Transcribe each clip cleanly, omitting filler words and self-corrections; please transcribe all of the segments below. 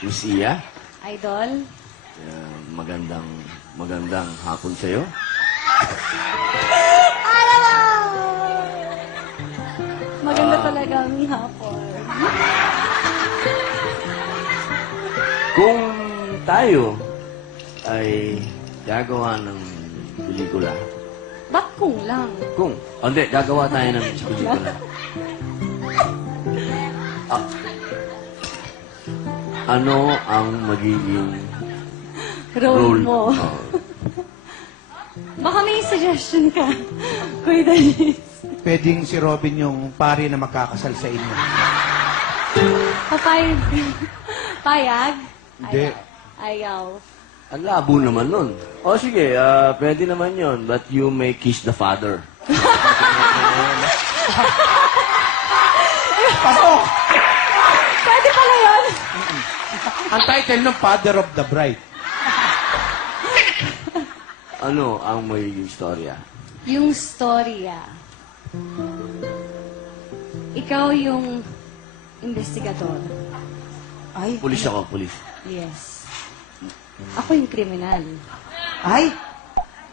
Lucia, Idol. magandang hapon sa'yo. Alam mo! Maganda talaga ang hapon. Kung tayo ay gagawa ng pelikula, Ba't kung lang? hindi, gagawa tayo ng pelikula. Ah, ano ang magiging Role mo. Baka may suggestion ka, Kuya Danis. Pwedeng si Robin yung pari na magkakasal sa inyo. Papayag. Payag? Hindi. Ayaw. Ang labo naman nun. O sige, pwede naman yon, but you may kiss the father. Pasok! Pwede pala yun. Ang title ng Father of the Bride. Ano ang magiging istorya? Yung storya. Ikaw yung investigador. Ay, Pulis ako, pulis. Yes. Ako yung kriminal. ay,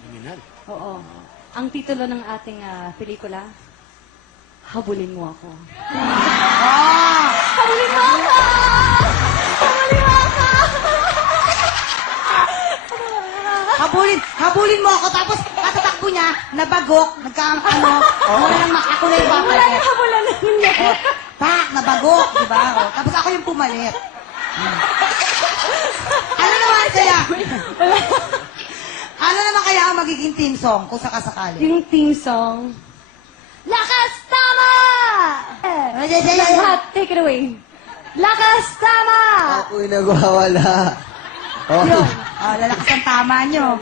Kriminal? Oo. Ang titulo ng ating pelikula, Habulin Mo Ako. Habulin mo ako! Habulin mo ako! habulin mo ako, tapos katatakbo niya, nabagok, wala nang ako na yung Wala papalit. na habulan na niya. Pak, nabagok, di ba? O, tapos ako yung pumalit. Ano naman kaya? Ano naman kaya ang magiging team song kung sakasakali? Yung theme song, Lakas Tama! Lahat, take it away. Lakas Tama! Ako'y nagwawala. Oh. Yun. Lalakas ang tama nyo.